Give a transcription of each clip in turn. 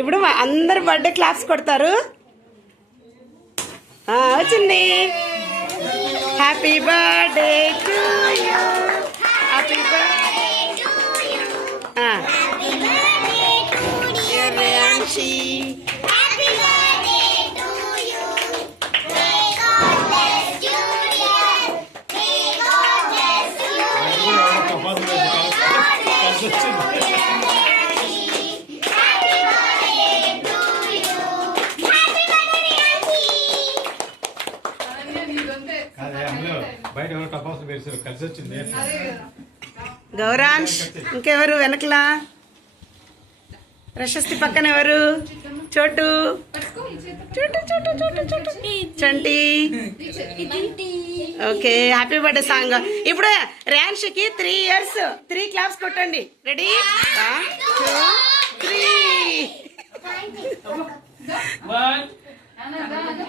ఇప్పుడు అందరు birthday claps కొడతారు. వచ్చింది. Happy birthday to you. Happy birthday Reyanshi. Gauransh, ఇంకెవరు వెనకలా? ప్రశస్తి పక్కన ఎవరు? చోటు Chotu Chotu Chotu Chotu Chanti. Okay, happy birthday song. ఇప్పుడు ర్యాన్షికి 3 years 3 క్లాప్స్ కొట్టండి. రెడీ? 1 2 3.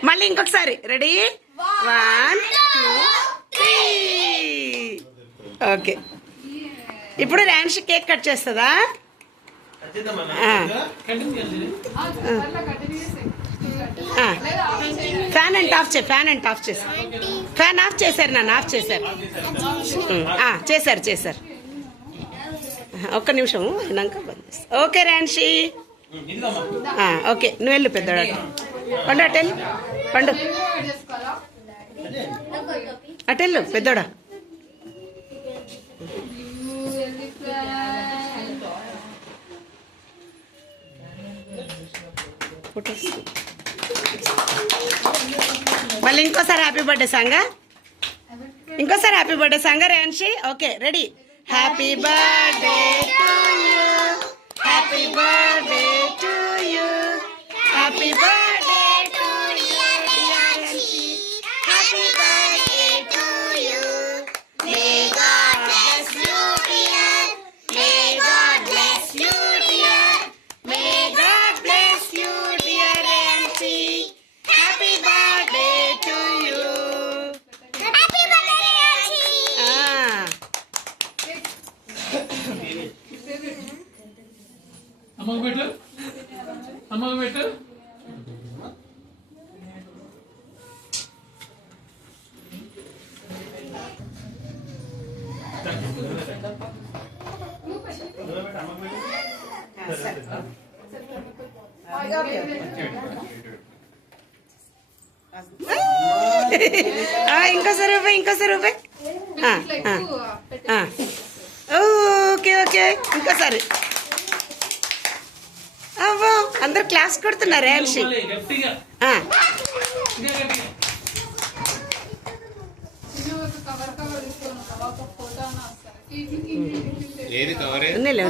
మళ్ళీ ఇంకొకసారి. రెడీ? 1 2 3. ఓకే, ఇప్పుడు ర్యాన్షి కేక్ కట్ చేస్తుందా? ఫ్యాన్ అండ్ ఆఫ్ చే. ఫ్యాన్ అండ్ ఆఫ్ చేసి. ఫ్యాన్ ఆఫ్ చేశారు నాన్న, ఆఫ్ చేశారు. చేశారు. ఒక్క నిమిషం అయినాక బంద్ చేస్తా. ఓకే ర్యాన్షి. ఓకే, నువ్వు వెళ్ళు పెద్దోడా. పండు అటెళ్ళు. పండు అటెళ్ళు పెద్దోడా. మళ్ళీ ఇంకోసారి happy birthday song Ryanshi. Okay, ready? Happy birthday to you. Happy birthday to you. Happy birthday to you Ryanshi. Happy birthday to you. May God bless you dear. May God bless you dear. May God bless you dear Ryanshi. Happy birthday to you. Happy birthday Ryanshi. అమ్మకు పెట్టు. ఇంకోసారి రూపాయి. Okay, ఇంకోసారి. అవ్వో, అందరు class కొడుతున్నారు ర్యాన్షి. ఉన్నిలే